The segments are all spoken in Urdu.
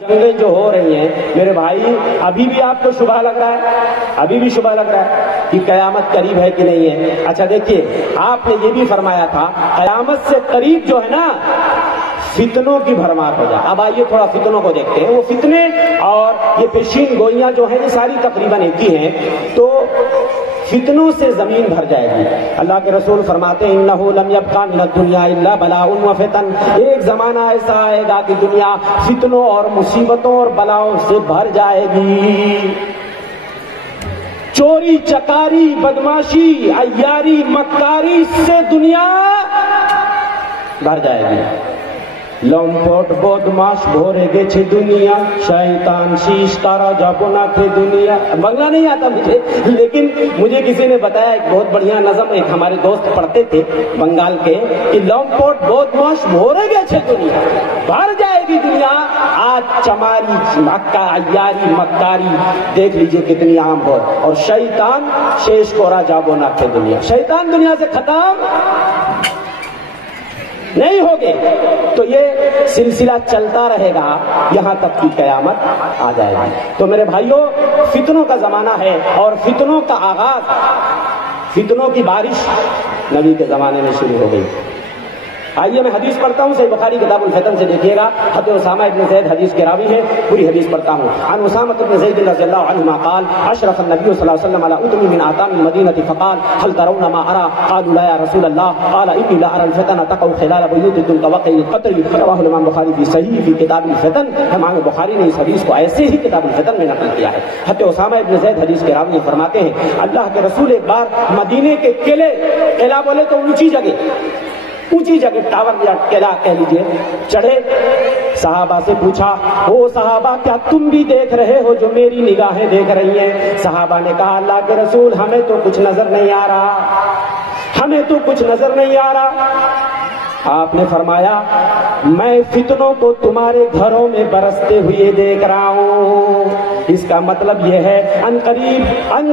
جنگیں جو ہو رہی ہیں میرے بھائی، ابھی بھی آپ کو شبہ لگ رہا ہے؟ ابھی بھی شبہ لگ رہا ہے کہ قیامت قریب ہے کہ نہیں ہے؟ اچھا دیکھیے، آپ نے یہ بھی فرمایا تھا قیامت سے قریب جو ہے نا فتنوں کی بھرمار ہو جائے۔ اب آئیے تھوڑا فتنوں کو دیکھتے ہیں۔ وہ فتنے اور یہ پیشین گوئیاں جو ہیں یہ ساری تقریباً ایک ہی ہیں۔ تو فتنوں سے زمین بھر جائے گی۔ اللہ کے رسول فرماتے ہیں انہ لم یبقى من الدنیا الا بلاء وفتن، ایک زمانہ ایسا آئے گا کہ دنیا فتنوں اور مصیبتوں اور بلاؤں سے بھر جائے گی۔ چوری چکاری بدماشی عیاری مکاری سے دنیا بھر جائے گی۔ لمپٹ بدماش بھورے گے چھ دنیا، شیطان شیش تارا جاپو نہ تھے دنیا۔ بنگلہ نہیں آتا مجھے، لیکن مجھے کسی نے بتایا ایک بہت بڑھیا نظم ایک ہمارے دوست پڑھتے تھے بنگال کے کہ لمپٹ بدماش بھورے گے چھ دنیا، بھر جائے گی دنیا۔ آج چماری عیاری مکاری دیکھ لیجئے کتنی عام ہو، اور شیطان شیش کورا جاپو نہ تھے دنیا، شیطان دنیا سے ختم نہیں ہوگے۔ تو یہ سلسلہ چلتا رہے گا یہاں تک کہ قیامت آ جائے گی۔ تو میرے بھائیوں، فتنوں کا زمانہ ہے، اور فتنوں کا آغاز، فتنوں کی بارش نبی کے زمانے میں شروع ہو گئی۔ آئیے میں حدیث پڑھتا ہوں، صحیح بخاری کتاب الفتن سے دیکھیے گا۔ حضرت اسامہ ابن زید حدیث کے راوی ہیں، پوری حدیث پڑھتا ہوں۔ عن اسامہ بن زید رضی اللہ عنہما قال اشرف النبي صلی اللہ علیہ وسلم على اتم من اعتام المدینہ فقال هل ترون ما ارى؟ قالوا لا يا رسول الله قال اني لا ارى الفتن تقع خلال بيوتكم كوقع القطر۔ رواه الامام بخاری في صحیح في کتاب الفتن۔ امام بخاری نے اس حدیث کو ایسے ہی کتاب الفتن میں نقل کیا ہے۔ حضرت اسامہ ابن زید حدیث کے راوی فرماتے ہیں اللہ کے رسول ایک بار مدینے کے قلعہ بولے تو اونچی جگہ ٹاور یا قلعہ کہہ لیجئے چڑھے، صحابہ سے پوچھا او صحابہ کیا تم بھی دیکھ رہے ہو جو میری نگاہیں دیکھ رہی ہیں؟ صحابہ نے کہا اللہ کے رسول ہمیں تو کچھ نظر نہیں آ رہا، ہمیں تو کچھ نظر نہیں آ رہا۔ آپ نے فرمایا میں فتنوں کو تمہارے گھروں میں برستے ہوئے دیکھ رہا ہوں۔ اس کا مطلب یہ ہے ان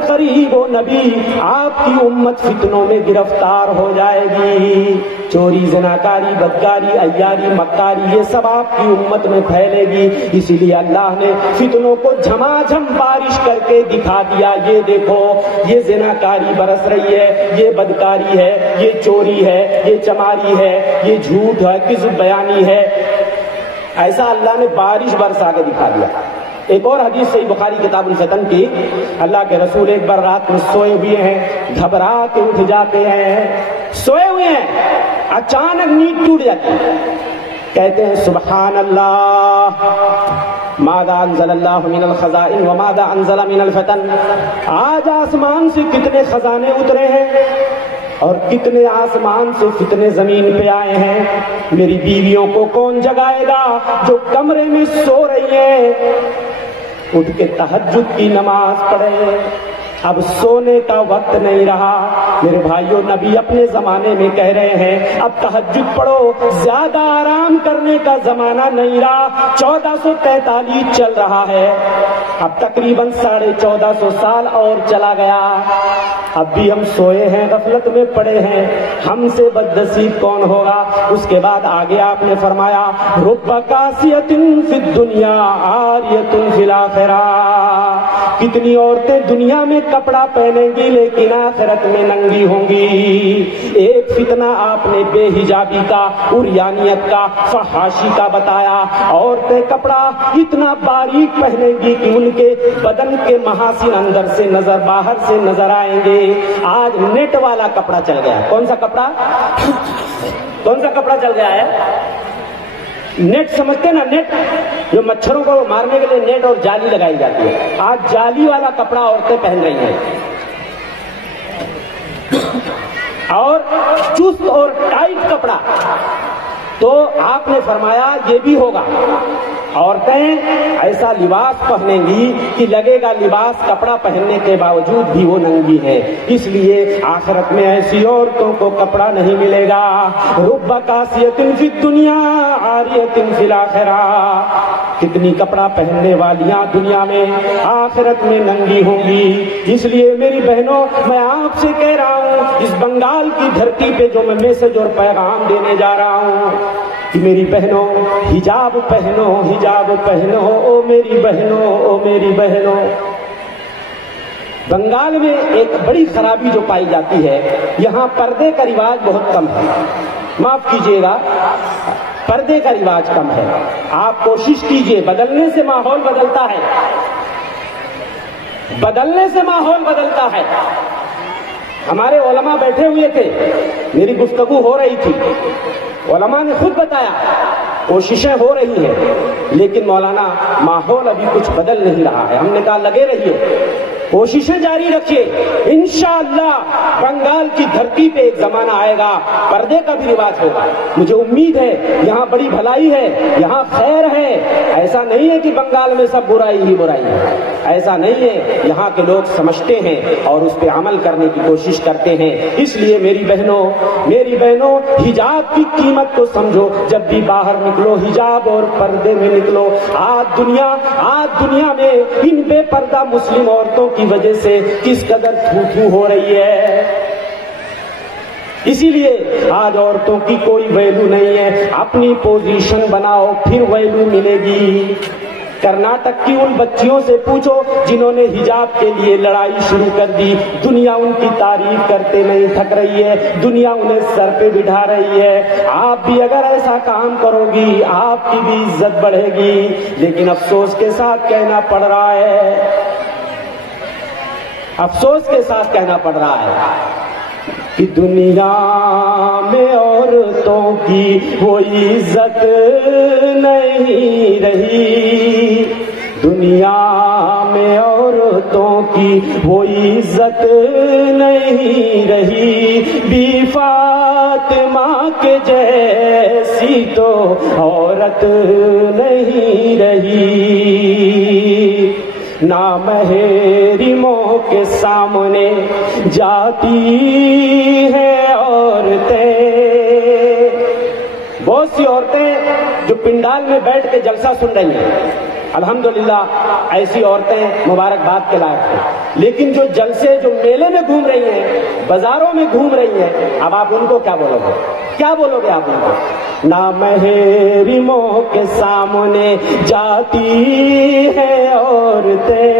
قریب وہ نبی آپ کی امت فتنوں میں گرفتار ہو جائے گی۔ چوری زناکاری بدکاری عیاری مکاری یہ سب آپ کی امت میں پھیلے گی۔ اسی لیے اللہ نے فتنوں کو جھماجھم بارش کر کے دکھا دیا، یہ دیکھو یہ زناکاری برس رہی ہے، یہ بدکاری ہے، یہ چوری ہے، یہ چماری ہے، یہ جھوٹ ہے، کذب بیانی ہے۔ ایسا اللہ نے بارش برسا کے دکھا دیا۔ ایک اور حدیث صحیح بخاری کتاب الفتن کی، اللہ کے رسول ایک بار رات میں سوئے ہوئے ہیں، گھبرا کے اٹھ جاتے ہیں، سوئے ہوئے ہیں، اچانک نیند ٹوٹ جاتی ہے، کہتے ہیں سبحان اللہ ماذا انزل اللہ من الخزائن وماذا انزل من الفتن۔ آج آسمان سے کتنے خزانے اترے ہیں اور کتنے آسمان سے فتنے زمین پہ آئے ہیں۔ میری بیویوں کو کون جگائے گا جو کمرے میں سو رہی ہیں؟ اٹھ کے تہجد کی نماز پڑھے، اب سونے کا وقت نہیں رہا۔ میرے بھائیوں، نبی اپنے زمانے میں کہہ رہے ہیں اب تہجد پڑھو، زیادہ آرام کرنے کا زمانہ نہیں رہا۔ 1443 چل رہا ہے، اب تقریباً 1450 سال اور چلا گیا، اب بھی ہم سوئے ہیں، غفلت میں پڑے ہیں، ہم سے بدنصیب کون ہوگا؟ اس کے بعد آگے آپ نے فرمایا رب کاسیۃ فی الدنیا عاریۃ فی الاخرہ، کتنی عورتیں دنیا میں کپڑا پہنیں گی لیکن آخرت میں ننگی ہوں گی۔ ایک فتنہ آپ نے بے حجابی کا، عریانیت کا، فحاشی کا بتایا۔ عورتیں کپڑا اتنا باریک پہنیں گی کہ ان کے بدن کے محاسن اندر سے نظر باہر سے نظر آئیں گے۔ آج نیٹ والا کپڑا چل گیا ہے۔ کون سا کپڑا؟ کون سا کپڑا چل گیا ہے؟ نیٹ سمجھتے نا، نیٹ جو مچھروں کو مارنے کے لیے نیٹ اور جالی لگائی جاتی ہے، آج جالی والا کپڑا عورتیں پہن رہی ہیں، اور چست اور ٹائٹ کپڑا۔ تو آپ نے فرمایا یہ بھی ہوگا، عورتیں ایسا لباس پہنیں گی کہ لگے گا لباس کپڑا پہننے کے باوجود بھی وہ ننگی ہے۔ اس لیے آخرت میں ایسی عورتوں کو کپڑا نہیں ملے گا۔ رب کاسیۃ فی الدنیا عاریۃ فی الاخرہ، کتنی کپڑا پہننے والیاں دنیا میں آخرت میں ننگی ہوں گی۔ اس لیے میری بہنوں، میں آپ سے کہہ رہا ہوں، اس بنگال کی دھرتی پہ جو میں میسج اور پیغام دینے جا رہا ہوں، کہ میری بہنوں حجاب پہنو، حجاب پہنو، او میری بہنوں، او میری بہنوں۔ بنگال میں ایک بڑی خرابی جو پائی جاتی ہے، یہاں پردے کا رواج بہت کم ہے، معاف کیجیے گا، پردے کا رواج کم ہے۔ آپ کوشش کیجئے، بدلنے سے ماحول بدلتا ہے، بدلنے سے ماحول بدلتا ہے۔ ہمارے علماء بیٹھے ہوئے تھے، میری گفتگو ہو رہی تھی، علماء نے خود بتایا کوششیں ہو رہی ہیں، لیکن مولانا ماحول ابھی کچھ بدل نہیں رہا ہے۔ ہم نے کہا لگے رہیے، کوششیں جاری رکھیے، انشاءاللہ بنگال کی دھرتی پہ ایک زمانہ آئے گا، پردے کا بھی رواج ہوگا۔ مجھے امید ہے یہاں بڑی بھلائی ہے، یہاں خیر ہے، ایسا نہیں ہے کہ بنگال میں سب برائی ہی برائی ہے، ایسا نہیں ہے، یہاں کے لوگ سمجھتے ہیں اور اس پہ عمل کرنے کی کوشش کرتے ہیں۔ اس لیے میری بہنوں حجاب کی قیمت کو سمجھو، جب بھی باہر نکلو حجاب اور پردے میں نکلو۔ آج دنیا میں ان بے پردہ مسلم عورتوں کی وجہ سے کس قدر تھو ہو رہی ہے، اسی لیے آج عورتوں کی کوئی ویلو نہیں ہے۔ اپنی پوزیشن بناؤ، پھر ویلو ملے گی۔ کرناٹک کی ان بچیوں سے پوچھو جنہوں نے حجاب کے لیے لڑائی شروع کر دی، دنیا ان کی تعریف کرتے نہیں تھک رہی ہے، دنیا انہیں سر پہ بٹھا رہی ہے۔ آپ بھی اگر ایسا کام کرو گی، آپ کی بھی عزت بڑھے گی۔ لیکن افسوس کے ساتھ کہنا پڑ رہا ہے، افسوس کے ساتھ کہنا پڑ رہا ہے کہ دنیا میں عورتوں کی وہ عزت نہیں رہی، دنیا میں عورتوں کی وہ عزت نہیں رہی، بی فاطمہ کے جیسی تو عورت نہیں رہی۔ نامحرموں کے سامنے جاتی ہیں عورتیں، بہت سی عورتیں جو پنڈال میں بیٹھ کے جلسہ سن رہی ہیں، الحمدللہ ایسی عورتیں مبارکباد کے لائق ہیں، لیکن جو جلسے جو میلے میں گھوم رہی ہیں، بازاروں میں گھوم رہی ہیں، اب آپ ان کو کیا بولو گے؟ کیا بولو گے آپ ان کو؟ نامحرموں کے سامنے جاتی ہیں عورتیں،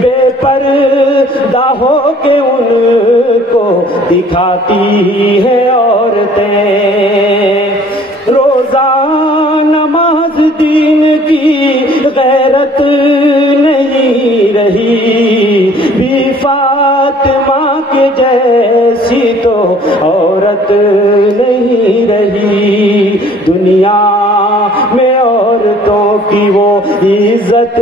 بے پردہ ہو کے ان کو دکھاتی ہیں عورتیں، روزہ نماز دین کی غیرت نہیں رہی، بی فاطمہ کے جیسی تو عورت نہیں رہی، دنیا میں عورتوں کی وہ عزت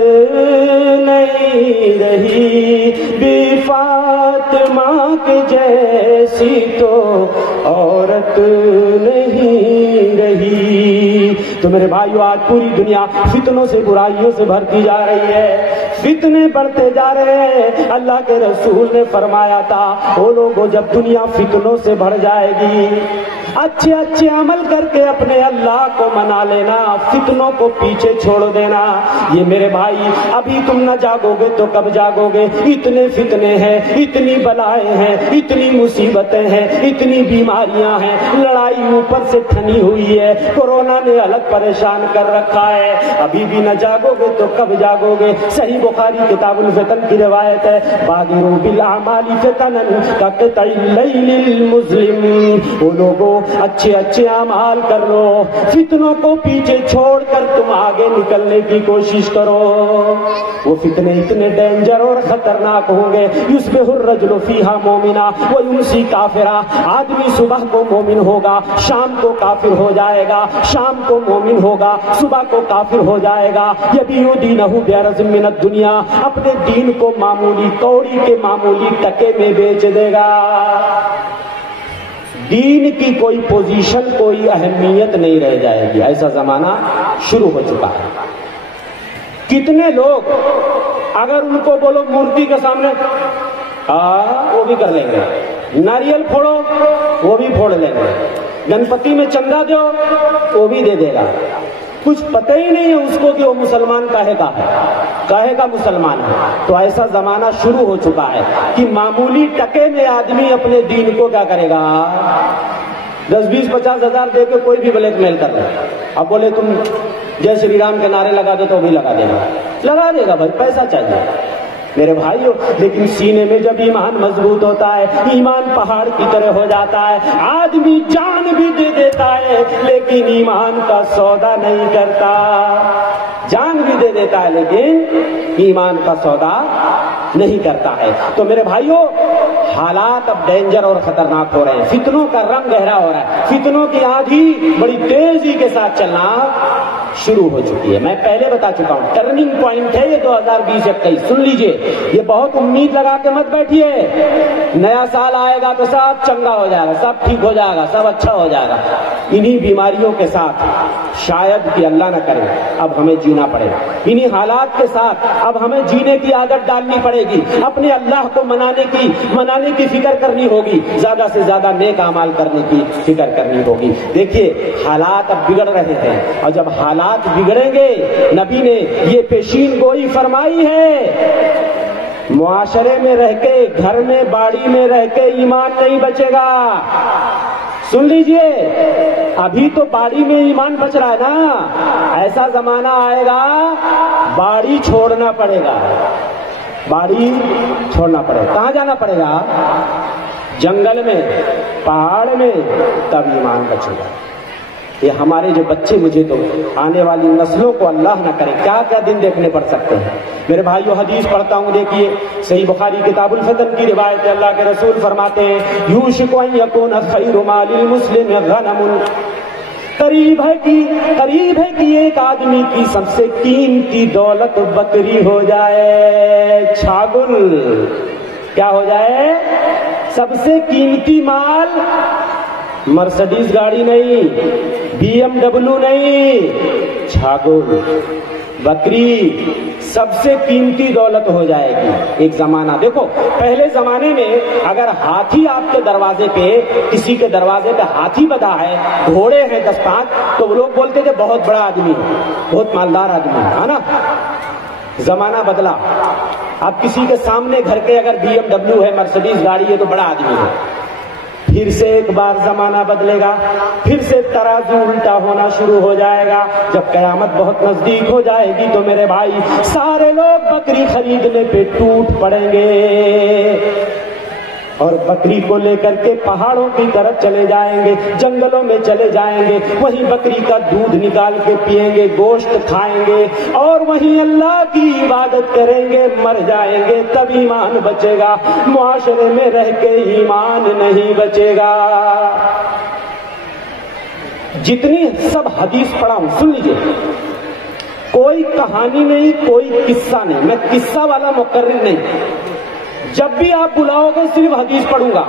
نہیں رہی، بی فاطمہ کے جیسی تو عورت نہیں رہی۔ تو میرے بھائیو، آج پوری دنیا فتنوں سے، برائیوں سے بھرتی جا رہی ہے، فتنے بڑھتے جا رہے ہیں۔ اللہ کے رسول نے فرمایا تھا، وہ لوگوں جب دنیا فتنوں سے بھر جائے گی، اچھے اچھے عمل کر کے اپنے اللہ کو منا لینا، فتنوں کو پیچھے چھوڑ دینا۔ یہ میرے بھائی، ابھی تم نہ جاگو گے تو کب جاگو گے؟ اتنے فتنے ہیں، اتنی بلائیں ہیں، اتنی مصیبتیں ہیں، اتنی بیماریاں ہیں، لڑائی اوپر سے ٹھنی ہوئی ہے، کورونا نے الگ پریشان کر رکھا ہے، ابھی بھی نہ جاگو گے تو کب جاگو گے؟ صحیح بخاری کتاب الفتن کی روایت ہے، بادروا بالاعمال فتنا کقطع اللیل المظلم، وہ لوگوں اچھے اچھے اعمال کر لو، فتنوں کو پیچھے چھوڑ کر تم آگے نکلنے کی کوشش کرو۔ وہ فتنے اتنے ڈینجر اور خطرناک ہوں گے، یصبح الرجل فیہا مومنا ویمسی کافرا، آدمی صبح کو مومن ہوگا، شام کو کافر ہو جائے گا، شام کو مومن ہوگا، صبح کو کافر ہو جائے گا۔ یبیع دینہ بعرض من الدنیا، اپنے دین کو معمولی کوڑی کے معمولی ٹکے میں بیچ دے گا۔ دین کی کوئی پوزیشن، کوئی اہمیت نہیں رہ جائے گی، ایسا زمانہ شروع ہو چکا ہے۔ کتنے لوگ اگر ان کو بولو مورتی کے سامنے، وہ بھی کر لیں گے، ناریل پھوڑو وہ بھی پھوڑ لیں گے، گنپتی میں چندہ دو وہ بھی دے دے گا، کچھ پتہ ہی نہیں ہے اس کو کہ وہ مسلمان کاہے کا مسلمان ہے۔ تو ایسا زمانہ شروع ہو چکا ہے کہ معمولی ٹکے میں آدمی اپنے دین کو کیا کرے گا؟ 10-20, 50 ہزار دے کے کوئی بھی بلیک میل کر لے. اب بولے تم جے شری رام کے نعرے لگا دو تو بھی لگا دے گا بھائی، پیسہ چاہیے میرے بھائیو. لیکن سینے میں جب ایمان مضبوط ہوتا ہے، ایمان پہاڑ کی طرح ہو جاتا ہے، آدمی جان بھی دے دیتا ہے لیکن ایمان کا سودا نہیں کرتا. جان بھی دے دیتا ہے لیکن ایمان کا سودا نہیں کرتا ہے. تو میرے بھائیو، حالات اب ڈینجر اور خطرناک ہو رہے ہیں، فتنوں کا رنگ گہرا ہو رہا ہے، فتنوں کی آندھی بڑی تیزی کے ساتھ چلنا شروع ہو چکی ہے. میں پہلے بتا چکا ہوں ٹرننگ پوائنٹ ہے یہ 2020-21. سن لیجئے، یہ بہت امید لگا کے مت بیٹھیے. نیا سال آئے گا تو سب چنگا ہو جائے گا، سب ٹھیک ہو جائے گا، سب اچھا ہو جائے گا. انہی بیماریوں کے ساتھ شاید کہ اللہ نہ کرے اب ہمیں جینا پڑے، انہی حالات کے ساتھ اب ہمیں جینے کی عادت ڈالنی پڑے گی. اپنے اللہ کو منانے کی فکر کرنی ہوگی، زیادہ سے زیادہ نیک اعمال کرنے کی فکر کرنی ہوگی. دیکھیے حالات اب بگڑ رہے ہیں، اور جب حالات بگڑیں گے، نبی نے یہ پیشین گوئی فرمائی ہے، معاشرے میں رہ کے، گھر میں باڑی میں رہ کے ایمان نہیں بچے گا. سن لیجئے، ابھی تو باڑی میں ایمان بچ رہا ہے نا، ایسا زمانہ آئے گا باڑی چھوڑنا پڑے گا. باڑی چھوڑنا پڑے گا. کہاں جانا پڑے گا؟ جنگل میں، پہاڑ میں، تب ایمان بچے گا. یہ ہمارے جو بچے، مجھے تو آنے والی نسلوں کو اللہ نہ کرے کیا کیا دن دیکھنے پڑ سکتے ہیں. میرے بھائیو، حدیث پڑھتا ہوں، دیکھیے صحیح بخاری کتاب الفتن کی روایت ہے. اللہ کے رسول فرماتے ہیں، یوشک ان یکون خیر مال المسلم غنم. قریب ہے کہ ایک آدمی کی سب سے قیمتی دولت بکری ہو جائے، چھاگل. کیا ہو جائے؟ سب سے قیمتی مال مرسڈیز گاڑی نہیں، BMW نہیں، چھاگل، بکری سب سے قیمتی دولت ہو جائے گی. ایک زمانہ دیکھو، پہلے زمانے میں اگر ہاتھی آپ کے دروازے پہ، کسی کے دروازے پہ ہاتھی بندھا ہے، گھوڑے ہیں 10-5، تو وہ لوگ بولتے تھے بہت بڑا آدمی ہے، بہت مالدار آدمی ہے نا. زمانہ بدلا، اب کسی کے سامنے گھر کے اگر BMW ہے، مرسڈیز گاڑی ہے، تو بڑا آدمی ہے. پھر سے ایک بار زمانہ بدلے گا، پھر سے ترازو الٹا ہونا شروع ہو جائے گا. جب قیامت بہت نزدیک ہو جائے گی تو میرے بھائی سارے لوگ بکری خریدنے پہ ٹوٹ پڑیں گے، اور بکری کو لے کر کے پہاڑوں کی طرف چلے جائیں گے، جنگلوں میں چلے جائیں گے، وہیں بکری کا دودھ نکال کے پیئیں گے، گوشت کھائیں گے، اور وہیں اللہ کی عبادت کریں گے، مر جائیں گے. تب ایمان بچے گا، معاشرے میں رہ کے ایمان نہیں بچے گا. جتنی سب حدیث پڑھا ہوں سن لیجئے، کوئی کہانی نہیں، کوئی قصہ نہیں، میں قصہ والا مقرر نہیں. جب بھی آپ بلاؤ گے صرف حدیث پڑھوں گا،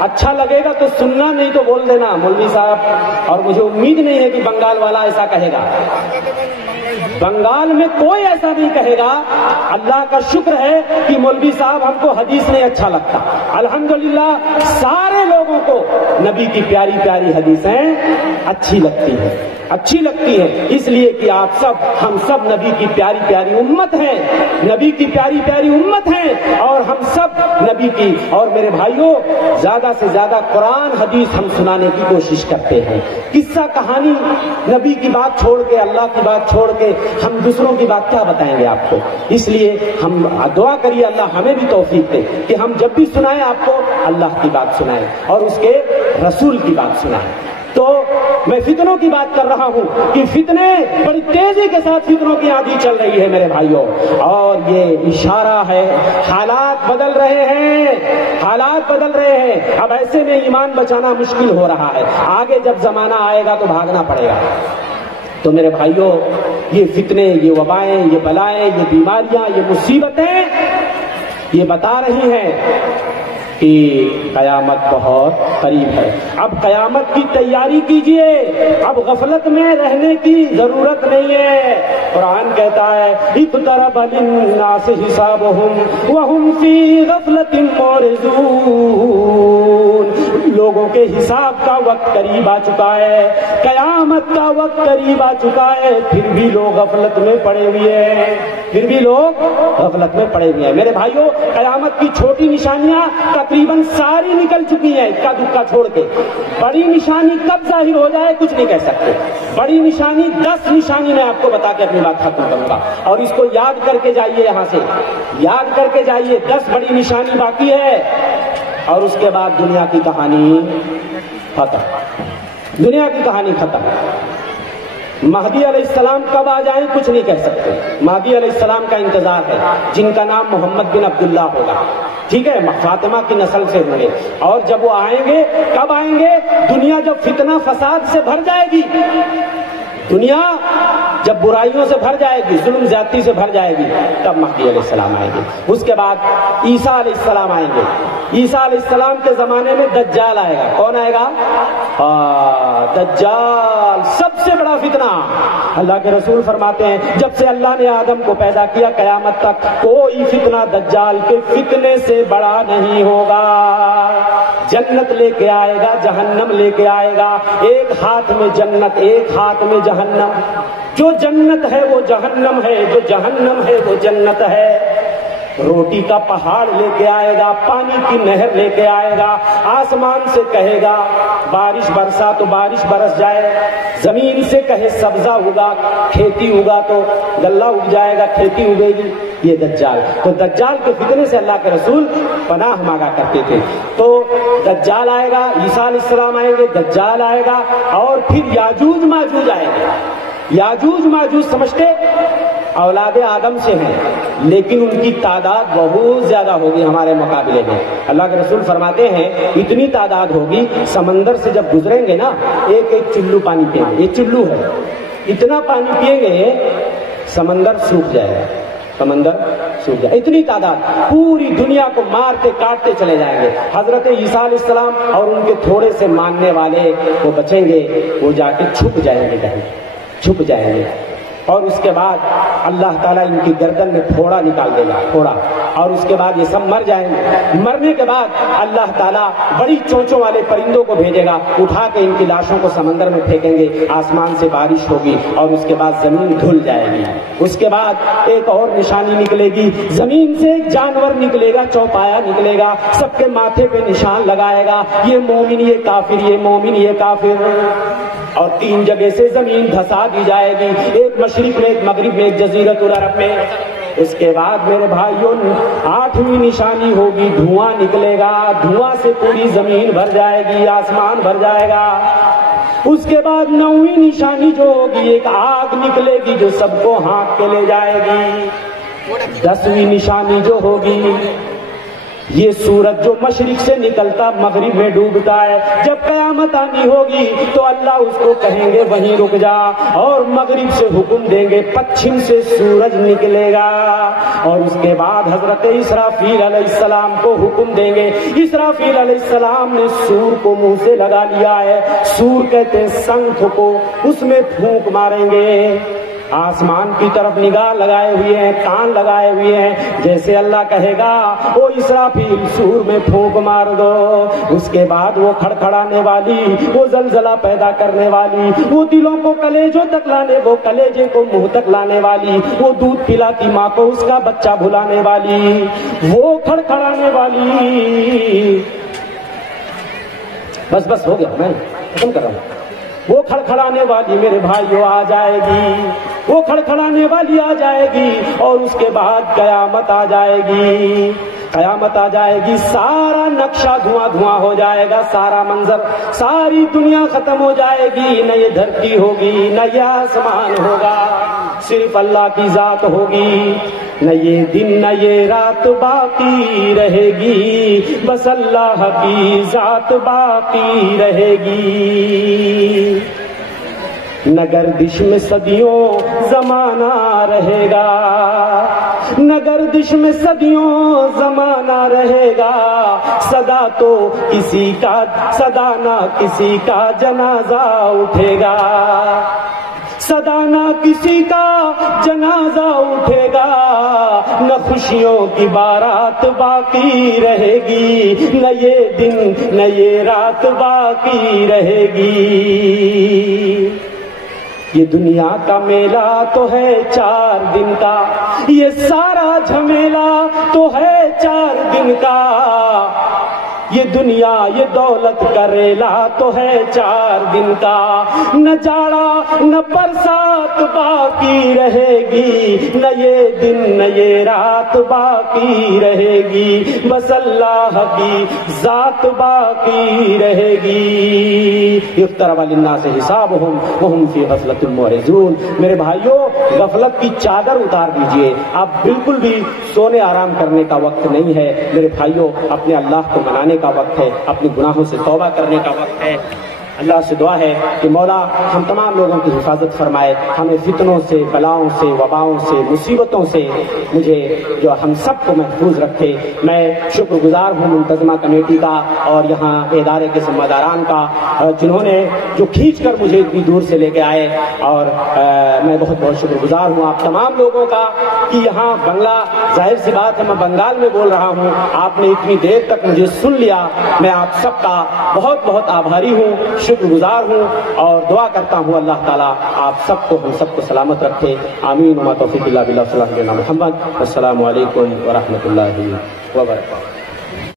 اچھا لگے گا تو سننا، نہیں تو بول دینا مولوی صاحب. اور مجھے امید نہیں ہے کہ بنگال والا ایسا کہے گا، بنگال میں کوئی ایسا نہیں کہے گا. اللہ کا شکر ہے کہ مولوی صاحب ہم کو حدیث نہیں اچھا لگتا، الحمدللہ سارے لوگوں کو نبی کی پیاری پیاری حدیثیں اچھی لگتی ہیں، اچھی لگتی ہے، اس لیے کہ آپ سب، ہم سب نبی کی پیاری پیاری امت ہیں، نبی کی پیاری پیاری امت ہیں، اور ہم سب نبی کی. اور میرے بھائیوں، زیادہ سے زیادہ قرآن حدیث ہم سنانے کی کوشش کرتے ہیں. قصہ کہانی، نبی کی بات چھوڑ کے، اللہ کی بات چھوڑ کے ہم دوسروں کی بات کیا بتائیں گے آپ کو. اس لیے ہم دعا کریے اللہ ہمیں بھی توفیق دے کہ ہم جب بھی سنائیں آپ کو اللہ کی بات سنائیں اور اس کے رسول کی بات سنائیں. تو میں فتنوں کی بات کر رہا ہوں کہ فتنے بڑی تیزی کے ساتھ فتنوں کی آندھی چل رہی ہے میرے بھائیوں، اور یہ اشارہ ہے حالات بدل رہے ہیں، حالات بدل رہے ہیں. اب ایسے میں ایمان بچانا مشکل ہو رہا ہے، آگے جب زمانہ آئے گا تو بھاگنا پڑے گا. تو میرے بھائیوں، یہ فتنے، یہ وبائیں، یہ بلائیں، یہ بیماریاں، یہ مصیبتیں یہ بتا رہی ہیں کہ قیامت بہت قریب ہے. اب قیامت کی تیاری کیجئے، اب غفلت میں رہنے کی ضرورت نہیں ہے. قرآن کہتا ہے اقترب للناس حسابهم وهم في غفلة معرضون. لوگوں کے حساب کا وقت قریب آ چکا ہے، قیامت کا وقت قریب آ چکا ہے، پھر بھی لوگ غفلت میں پڑے ہوئے ہیں. پھر بھی لوگ غفلت میں پڑے ہوئے ہیں۔ میرے بھائیوں، قیامت کی چھوٹی نشانیاں تقریباً ساری نکل چکی ہیں اکا دکا چھوڑ کے۔ بڑی نشانی کب ظاہر ہو جائے کچھ نہیں کہہ سکتے۔ بڑی نشانی 10 نشانی میں آپ کو بتا کے اپنی بات ختم کروں گا، اور اس کو یاد کر کے جائیے، یہاں سے یاد کر کے جائیے۔ 10 بڑی نشانی باقی ہے، اور اس کے بعد دنیا کی کہانی ختم۔ دنیا کی کہانی ختم۔ مہدی علیہ السلام کب آ جائیں کچھ نہیں کہہ سکتے۔ مہدی علیہ السلام کا انتظار ہے، جن کا نام محمد بن عبداللہ ہوگا، ٹھیک ہے، فاطمہ کی نسل سے ہوں گے۔ اور جب وہ آئیں گے، کب آئیں گے؟ دنیا جب فتنہ فساد سے بھر جائے گی، دنیا جب برائیوں سے بھر جائے گی، ظلم زیادتی سے بھر جائے گی، تب مہدی علیہ السلام آئیں گے۔ اس کے بعد عیسیٰ علیہ السلام آئیں گے۔ عیسیٰ علیہ السلام کے زمانے میں دجال آئے گا۔ کون آئے گا؟ دجال، سب سے بڑا فتنہ۔ اللہ کے رسول فرماتے ہیں جب سے اللہ نے آدم کو پیدا کیا قیامت تک کوئی فتنہ دجال کے فتنے سے بڑا نہیں ہوگا۔ جنت لے کے آئے گا، جہنم لے کے آئے گا، ایک ہاتھ میں جنت، ایک ہاتھ میں جہنم۔ جو جنت ہے وہ جہنم ہے، جو جہنم ہے وہ جنت ہے۔ روٹی کا پہاڑ لے کے آئے گا، پانی کی نہر لے کے آئے گا، آسمان سے کہے گا بارش برسا تو بارش برس جائے، زمین سے کہے سبزہ ہوگا، کھیتی ہوگا تو غلہ اگ جائے گا، کھیتی اگے گی۔ یہ دجال، تو دجال کے فتنے سے اللہ کے رسول پناہ مانگا کرتے تھے۔ تو دجال آئے گا، عیسیٰ علیہ السلام آئیں گے، دجال آئے گا، اور پھر یاجوج ماجوج آئیں گے۔ یاجوج ماجوج سمجھتے اولاد آدم سے ہیں، لیکن ان کی تعداد بہت زیادہ ہوگی ہمارے مقابلے میں۔ اللہ کے رسول فرماتے ہیں اتنی تعداد ہوگی، سمندر سے جب گزریں گے نا ایک ایک چلو پانی پئیں گے، یہ چلو ہے، اتنا پانی پئیں گے سمندر سوکھ جائے گا، سمندر سوکھ جائے، اتنی تعداد پوری دنیا کو مارتے کاٹتے چلے جائیں گے۔ حضرت عیسیٰ علیہ السلام اور ان کے تھوڑے سے ماننے والے وہ بچیں گے، وہ جا کے چھپ جائیں گے، کہیں چھپ جائیں گے، اور اس کے بعد اللہ تعالیٰ ان کی گردن میں پھوڑا نکال دے گا، پھوڑا، اور اس کے بعد یہ سب مر جائیں گے۔ مرنے کے بعد اللہ تعالیٰ بڑی چونچوں والے پرندوں کو بھیجے گا، اٹھا کے ان کی لاشوں کو سمندر میں پھینکیں گے، آسمان سے بارش ہوگی، اور اس کے بعد زمین دھل جائے گی۔ اس کے بعد ایک اور نشانی نکلے گی، زمین سے ایک جانور نکلے گا، چوپایا نکلے گا، سب کے ماتھے پہ نشان لگائے گا، یہ مومن یہ کافر، یہ مومن یہ کافر، اور 3 جگہ سے زمین دھسا دی جائے گی، ایک مشرق میں، ایک مغرب میں، ایک جزیرۃ العرب میں۔ اس کے بعد میرے بھائیوں 8ویں نشانی ہوگی، دھواں نکلے گا، دھواں سے پوری زمین بھر جائے گی، آسمان بھر جائے گا۔ اس کے بعد 9ویں نشانی جو ہوگی، ایک آگ نکلے گی جو سب کو ہانک کے لے جائے گی۔ 10ویں نشانی جو ہوگی، یہ سورج جو مشرق سے نکلتا مغرب میں ڈوبتا ہے، جب قیامت آنی ہوگی تو اللہ اس کو کہیں گے وہیں رک جا، اور مغرب سے حکم دیں گے پچھم سے سورج نکلے گا، اور اس کے بعد حضرت اسرافیل علیہ السلام کو حکم دیں گے۔ اسرافیل علیہ السلام نے سور کو منہ سے لگا لیا ہے، سور کہتے ہیں سنکھ کو، اس میں پھونک ماریں گے، آسمان کی طرف نگاہ لگائے ہوئے ہیں، کان لگائے ہوئے ہیں، جیسے اللہ کہے گا وہ اسرافیل سور میں پھونک مار دو۔ اس کے بعد وہ کھڑکھڑانے والی، وہ زلزلہ پیدا کرنے والی، وہ دلوں کو کلیجوں تک لانے، وہ کلیجے کو منہ تک لانے والی، وہ دودھ پلاتی ماں کو اس کا بچہ بھلانے والی، وہ کھڑکھڑانے والی، بس ہو گیا، میں ختم کر رہا ہوں۔ وہ کھڑکھڑانے والی میرے بھائیوں آ جائے گی، وہ کھڑکھڑانے والی آ جائے گی، اور اس کے بعد قیامت آ جائے گی، قیامت آ جائے گی، سارا نقشہ دھواں دھواں ہو جائے گا، سارا منظر، ساری دنیا ختم ہو جائے گی، نہ یہ دھرتی ہوگی، نہ یہ آسمان ہوگا، صرف اللہ کی ذات ہوگی، نہ یہ دن نہ یہ رات باقی رہے گی، بس اللہ کی ذات باقی رہے گی۔ نہ گردش میں صدیوں زمانہ رہے گا، نہ گردش میں صدیوں زمانہ رہے گا، صدا تو کسی کا، صدا نہ کسی کا جنازہ اٹھے گا، صدا نہ کسی کا جنازہ اٹھے گا، نہ خوشیوں کی بارات باقی رہے گی، نہ یہ دن نہ یہ رات باقی رہے گی۔ یہ دنیا کا میلہ تو ہے 4 دن کا، یہ سارا جھمیلا تو ہے 4 دن کا، یہ دنیا یہ دولت کا ریلا تو ہے 4 دن کا، نہ جاڑا نہ برسات باقی رہے گی، نہ یہ دن نہ یہ رات باقی رہے گی، بس اللہ کی ذات باقی رہے گی۔ اقترب للناس حسابهم وهم فی غفلۃ معرضون۔ میرے بھائیوں، غفلت کی چادر اتار دیجئے، اب بالکل بھی سونے آرام کرنے کا وقت نہیں ہے میرے بھائیوں، اپنے اللہ کو منانے کا وقت ہے، اپنے گناہوں سے توبہ کرنے کا وقت ہے۔ اللہ سے دعا ہے کہ مولا ہم تمام لوگوں کی حفاظت فرمائے، ہمیں فتنوں سے، بلاؤں سے، وباؤں سے، مصیبتوں سے مجھے جو ہم سب کو محفوظ رکھے۔ میں شکر گزار ہوں منتظمہ کمیٹی کا اور یہاں ادارے کے ذمہ داران کا، جنہوں نے جو کھینچ کر مجھے اتنی دور سے لے کے آئے، اور میں بہت بہت شکر گزار ہوں آپ تمام لوگوں کا کہ یہاں بنگلہ، ظاہر سی بات ہے میں بنگال میں بول رہا ہوں، آپ نے اتنی دیر تک مجھے سن لیا، میں آپ سب کا بہت بہت آبھاری ہوں، شکر گزار ہوں، اور دعا کرتا ہوں اللہ تعالیٰ آپ سب کو، ہم سب کو سلامت رکھے، آمین۔ وما توفیق الا باللہ، صلی اللہ علیہ وسلم۔ السلام علیکم ورحمۃ اللہ وبرکاتہ۔